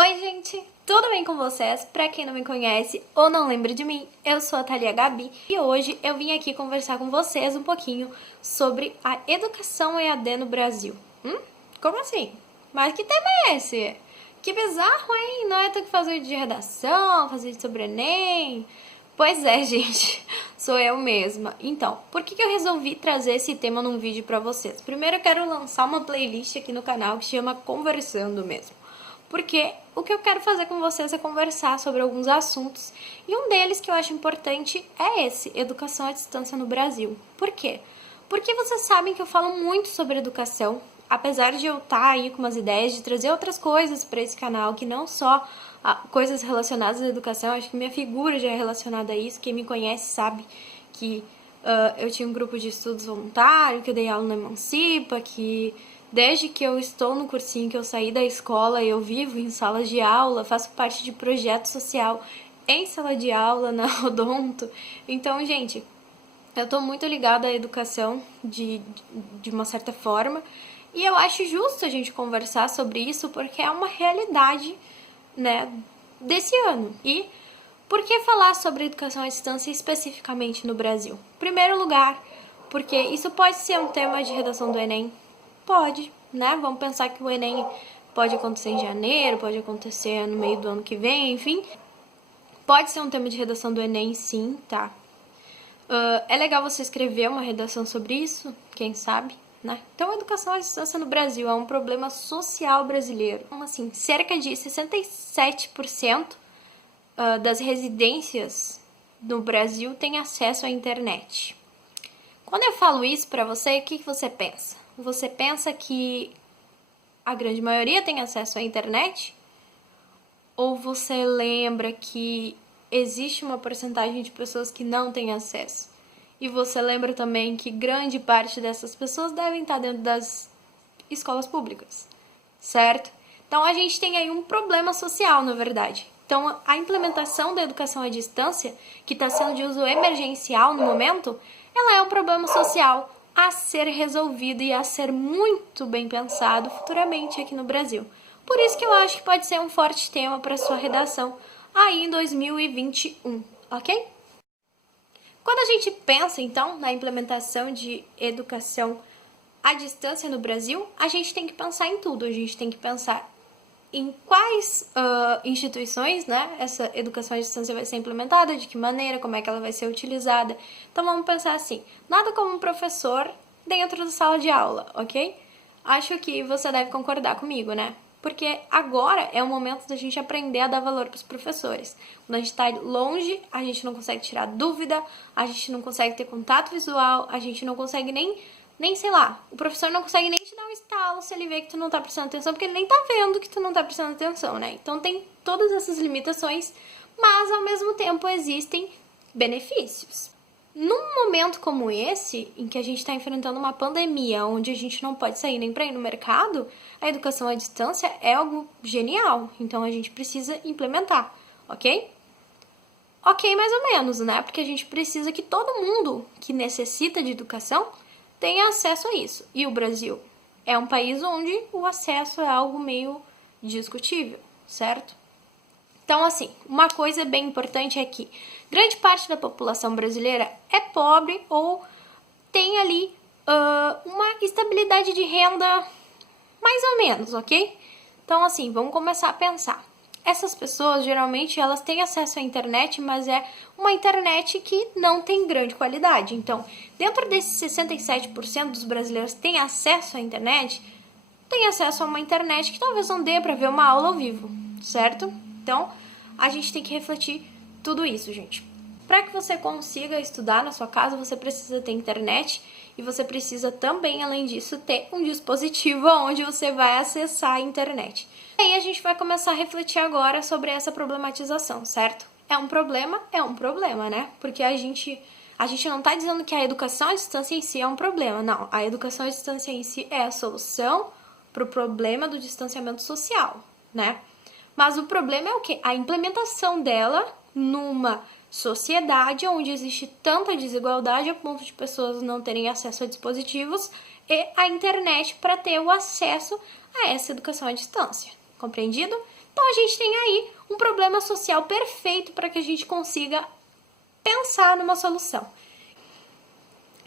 Oi, gente! Tudo bem com vocês? Pra quem não me conhece ou não lembra de mim, eu sou a Thalia Gabi e hoje eu vim aqui conversar com vocês um pouquinho sobre a educação EAD no Brasil. Como assim? Mas que tema é esse? Que bizarro, hein? Não é ter que fazer de redação, fazer de sobre Enem? Pois é, gente, sou eu mesma. Então, por que eu resolvi trazer esse tema num vídeo pra vocês? Primeiro eu quero lançar uma playlist aqui no canal que chama Conversando mesmo. Porque o que eu quero fazer com vocês é conversar sobre alguns assuntos, e um deles que eu acho importante é esse, educação à distância no Brasil. Por quê? Porque vocês sabem que eu falo muito sobre educação, apesar de eu estar aí com umas ideias de trazer outras coisas para esse canal, que não só coisas relacionadas à educação, acho que minha figura já é relacionada a isso, quem me conhece sabe que eu tinha um grupo de estudos voluntário, que eu dei aula na Emancipa, que desde que eu estou no cursinho, que eu saí da escola, eu vivo em salas de aula, faço parte de projeto social em sala de aula, na Odonto. Então, gente, eu tô muito ligada à educação de uma certa forma, e eu acho justo a gente conversar sobre isso porque é uma realidade, né, desse ano. E por que falar sobre educação à distância especificamente no Brasil? Em primeiro lugar, porque isso pode ser um tema de redação do Enem. Pode, né? Vamos pensar que o Enem pode acontecer em janeiro, pode acontecer no meio do ano que vem, enfim. Pode ser um tema de redação do Enem, sim, tá? É legal você escrever uma redação sobre isso, quem sabe, né? Então, a educação à distância no Brasil é um problema social brasileiro. Então, assim, cerca de 67% das residências no Brasil têm acesso à internet. Quando eu falo isso pra você, o que você pensa? Você pensa que a grande maioria tem acesso à internet? Ou você lembra que existe uma porcentagem de pessoas que não têm acesso? E você lembra também que grande parte dessas pessoas devem estar dentro das escolas públicas, certo? Então a gente tem aí um problema social, na verdade. Então a implementação da educação à distância, que está sendo de uso emergencial no momento, ela é um problema social a ser resolvido e a ser muito bem pensado futuramente aqui no Brasil. Por isso que eu acho que pode ser um forte tema para sua redação aí em 2021, ok? Quando a gente pensa, então, na implementação de educação à distância no Brasil, a gente tem que pensar em tudo. A gente tem que pensar em quais instituições, né, essa educação à distância vai ser implementada, de que maneira, como é que ela vai ser utilizada. Então vamos pensar assim, nada como um professor dentro da sala de aula, ok? Acho que você deve concordar comigo, né? Porque agora é o momento da gente aprender a dar valor para os professores. Quando a gente está longe, a gente não consegue tirar dúvida, a gente não consegue ter contato visual, a gente não consegue nem, sei lá, o professor não consegue nem te dar um estalo se ele vê que tu não tá prestando atenção, porque ele nem tá vendo que tu não tá prestando atenção, né? Então tem todas essas limitações, mas ao mesmo tempo existem benefícios. Num momento como esse, em que a gente está enfrentando uma pandemia, onde a gente não pode sair nem para ir no mercado, a educação à distância é algo genial. Então a gente precisa implementar, ok? Ok, mais ou menos, né? Porque a gente precisa que todo mundo que necessita de educação tenha acesso a isso. E o Brasil é um país onde o acesso é algo meio discutível, certo? Então, assim, uma coisa bem importante é que grande parte da população brasileira é pobre ou tem ali uma estabilidade de renda mais ou menos, ok? Então, assim, vamos começar a pensar. Essas pessoas, geralmente, elas têm acesso à internet, mas é uma internet que não tem grande qualidade. Então, dentro desses 67% dos brasileiros que têm acesso à internet, tem acesso a uma internet que talvez não dê para ver uma aula ao vivo, certo? Então, a gente tem que refletir tudo isso, gente. Para que você consiga estudar na sua casa, você precisa ter internet e você precisa também, além disso, ter um dispositivo onde você vai acessar a internet. E aí a gente vai começar a refletir agora sobre essa problematização, certo? É um problema, né? Porque a gente não está dizendo que a educação à distância em si é um problema, não. A educação à distância em si é a solução para o problema do distanciamento social, né? Mas o problema é o quê? A implementação dela numa sociedade onde existe tanta desigualdade a ponto de pessoas não terem acesso a dispositivos e a internet para ter o acesso a essa educação à distância. Compreendido? Então a gente tem aí um problema social perfeito para que a gente consiga pensar numa solução.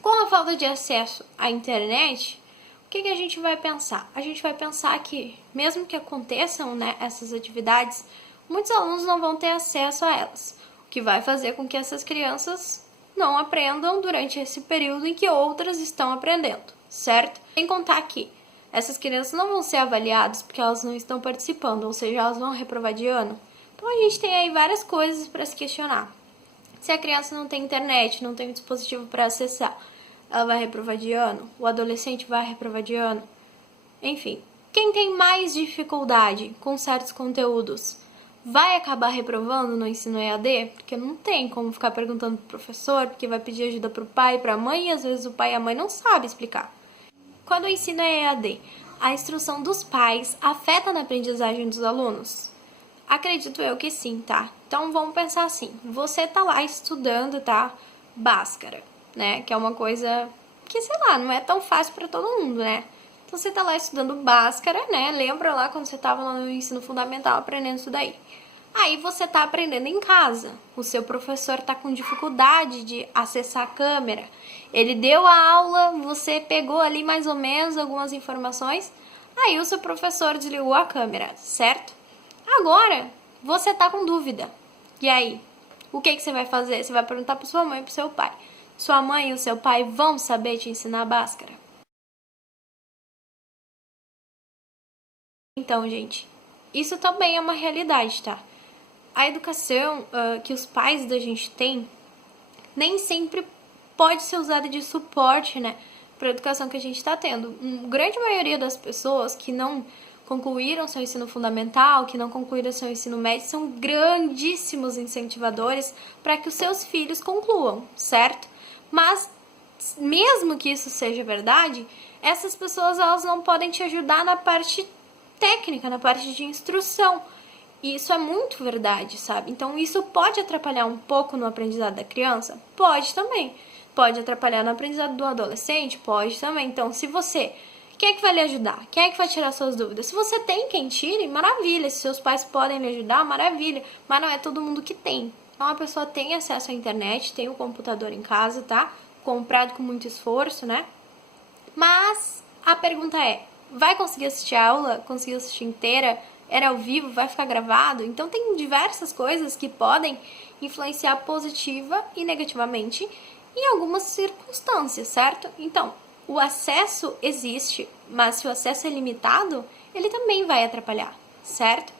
Com a falta de acesso à internet, o que a gente vai pensar? A gente vai pensar que, mesmo que aconteçam, né, essas atividades, muitos alunos não vão ter acesso a elas, o que vai fazer com que essas crianças não aprendam durante esse período em que outras estão aprendendo, certo? Sem contar que essas crianças não vão ser avaliadas porque elas não estão participando, ou seja, elas vão reprovar de ano. Então a gente tem aí várias coisas para se questionar. Se a criança não tem internet, não tem um dispositivo para acessar, ela vai reprovar de ano? O adolescente vai reprovar de ano? Enfim, quem tem mais dificuldade com certos conteúdos vai acabar reprovando no ensino EAD? Porque não tem como ficar perguntando pro professor, porque vai pedir ajuda pro pai e pra mãe, e às vezes o pai e a mãe não sabem explicar. Quando o ensino é EAD, a instrução dos pais afeta na aprendizagem dos alunos? Acredito eu que sim, tá? Então vamos pensar assim, você tá lá estudando, tá? Bhaskara, né? Que é uma coisa que, sei lá, não é tão fácil para todo mundo, né? Então você tá lá estudando Bhaskara, né? Lembra lá quando você tava lá no ensino fundamental aprendendo isso daí? Aí você tá aprendendo em casa. O seu professor tá com dificuldade de acessar a câmera. Ele deu a aula, você pegou ali mais ou menos algumas informações. Aí o seu professor desligou a câmera, certo? Agora, você tá com dúvida. E aí? O que você vai fazer? Você vai perguntar pra sua mãe e pro seu pai. Sua mãe e o seu pai vão saber te ensinar Bhaskara? Então, gente, isso também é uma realidade, tá? A educação que os pais da gente têm nem sempre pode ser usada de suporte, né, para a educação que a gente está tendo. A grande maioria das pessoas que não concluíram seu ensino fundamental, que não concluíram seu ensino médio, são grandíssimos incentivadores para que os seus filhos concluam, certo? Mas, mesmo que isso seja verdade, essas pessoas elas não podem te ajudar na parte técnica, na parte de instrução. E isso é muito verdade, sabe? Então isso pode atrapalhar um pouco no aprendizado da criança? Pode também. Pode atrapalhar no aprendizado do adolescente? Pode também. Então, se você... Quem é que vai lhe ajudar? Quem é que vai tirar suas dúvidas? Se você tem quem tire, maravilha. Se seus pais podem lhe ajudar, maravilha. Mas não é todo mundo que tem. Então, a pessoa tem acesso à internet, tem o computador em casa, tá? Comprado com muito esforço, né? Mas a pergunta é, vai conseguir assistir a aula? Conseguir assistir inteira? Era ao vivo? Vai ficar gravado? Então tem diversas coisas que podem influenciar positiva e negativamente em algumas circunstâncias, certo? Então, o acesso existe, mas se o acesso é limitado, ele também vai atrapalhar, certo?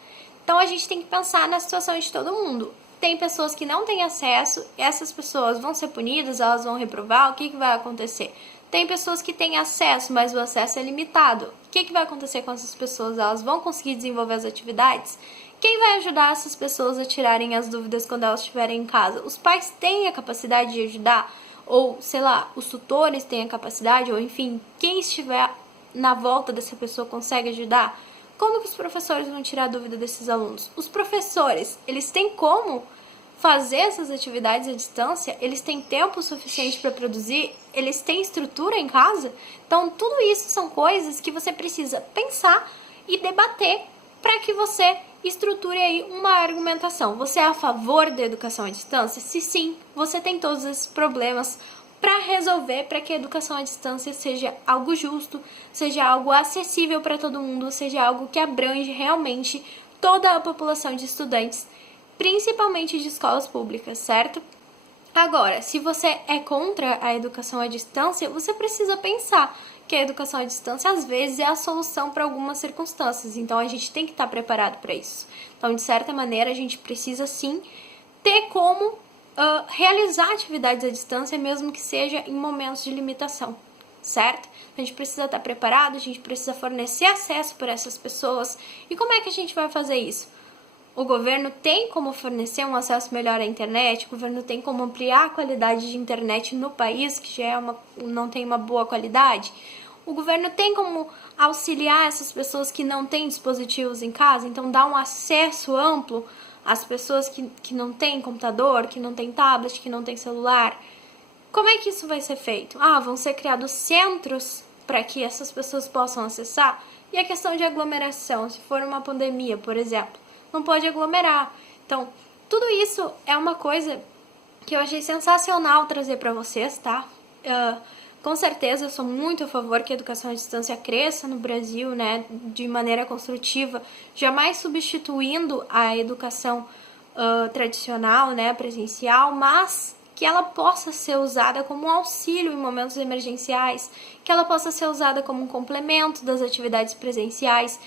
Então a gente tem que pensar na situação de todo mundo. Tem pessoas que não têm acesso, essas pessoas vão ser punidas, elas vão reprovar, o que vai acontecer? Tem pessoas que têm acesso, mas o acesso é limitado. O que vai acontecer com essas pessoas? Elas vão conseguir desenvolver as atividades? Quem vai ajudar essas pessoas a tirarem as dúvidas quando elas estiverem em casa? Os pais têm a capacidade de ajudar? Ou, sei lá, os tutores têm a capacidade? Ou, enfim, quem estiver na volta dessa pessoa consegue ajudar? Como que os professores vão tirar a dúvida desses alunos? Os professores, eles têm como fazer essas atividades à distância? Eles têm tempo suficiente para produzir? Eles têm estrutura em casa? Então, tudo isso são coisas que você precisa pensar e debater para que você estruture aí uma argumentação. Você é a favor da educação à distância? Se sim, você tem todos esses problemas para resolver, para que a educação à distância seja algo justo, seja algo acessível para todo mundo, seja algo que abrange realmente toda a população de estudantes, principalmente de escolas públicas, certo? Agora, se você é contra a educação à distância, você precisa pensar que a educação à distância às vezes é a solução para algumas circunstâncias, então a gente tem que estar preparado para isso. Então, de certa maneira, a gente precisa sim ter como realizar atividades à distância, mesmo que seja em momentos de limitação, certo? A gente precisa estar preparado, a gente precisa fornecer acesso para essas pessoas. E como é que a gente vai fazer isso? O governo tem como fornecer um acesso melhor à internet, o governo tem como ampliar a qualidade de internet no país, que já não tem uma boa qualidade. O governo tem como auxiliar essas pessoas que não têm dispositivos em casa, então dar um acesso amplo às pessoas que não têm computador, que não têm tablet, que não têm celular. Como é que isso vai ser feito? Vão ser criados centros para que essas pessoas possam acessar? E a questão de aglomeração, se for uma pandemia, por exemplo? não pode aglomerar. Então, tudo isso é uma coisa que eu achei sensacional trazer para vocês, tá? Com certeza eu sou muito a favor que a educação à distância cresça no Brasil, né, de maneira construtiva, jamais substituindo a educação tradicional, né, presencial, mas que ela possa ser usada como um auxílio em momentos emergenciais, que ela possa ser usada como um complemento das atividades presenciais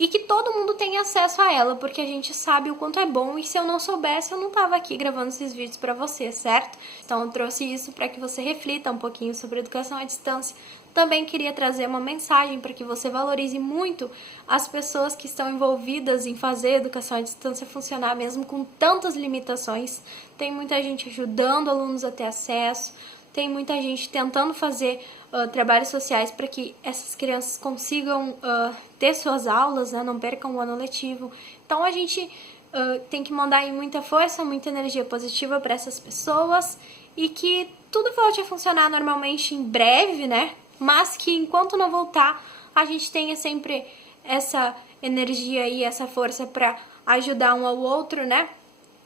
e que todo mundo tenha acesso a ela, porque a gente sabe o quanto é bom e se eu não soubesse, eu não tava aqui gravando esses vídeos para você, certo? Então eu trouxe isso para que você reflita um pouquinho sobre educação à distância. Também queria trazer uma mensagem para que você valorize muito as pessoas que estão envolvidas em fazer a educação à distância funcionar mesmo com tantas limitações. Tem muita gente ajudando alunos a ter acesso, tem muita gente tentando fazer trabalhos sociais para que essas crianças consigam ter suas aulas, né, não percam o ano letivo. Então a gente tem que mandar aí muita força, muita energia positiva para essas pessoas e que tudo volte a funcionar normalmente em breve, né? Mas que enquanto não voltar, a gente tenha sempre essa energia e essa força para ajudar um ao outro, né?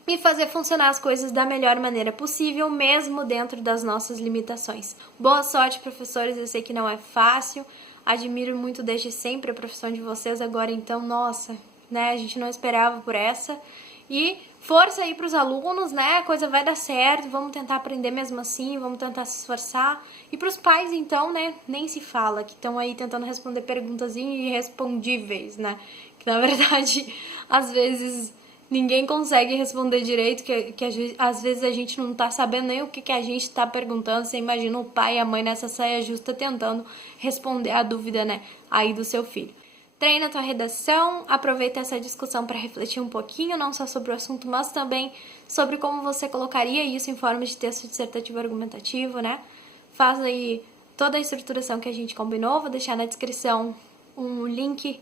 E fazer funcionar as coisas da melhor maneira possível, mesmo dentro das nossas limitações. Boa sorte, professores, eu sei que não é fácil, admiro muito desde sempre a profissão de vocês, agora então, nossa, né, a gente não esperava por essa. E força aí para os alunos, né, a coisa vai dar certo, vamos tentar aprender mesmo assim, vamos tentar se esforçar. E para os pais, então, né, nem se fala, que estão aí tentando responder perguntas irrespondíveis, né, que na verdade, às vezes ninguém consegue responder direito, que às vezes a gente não tá sabendo nem o que a gente tá perguntando. Você imagina o pai e a mãe nessa saia justa tentando responder a dúvida, né, aí do seu filho. Treina a tua redação, aproveita essa discussão para refletir um pouquinho, não só sobre o assunto, mas também sobre como você colocaria isso em forma de texto dissertativo argumentativo, né? Faz aí toda a estruturação que a gente combinou, vou deixar na descrição um link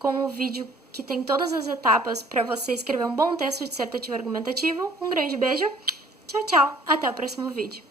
com o vídeo que tem todas as etapas para você escrever um bom texto dissertativo argumentativo. Um grande beijo, tchau, tchau, até o próximo vídeo.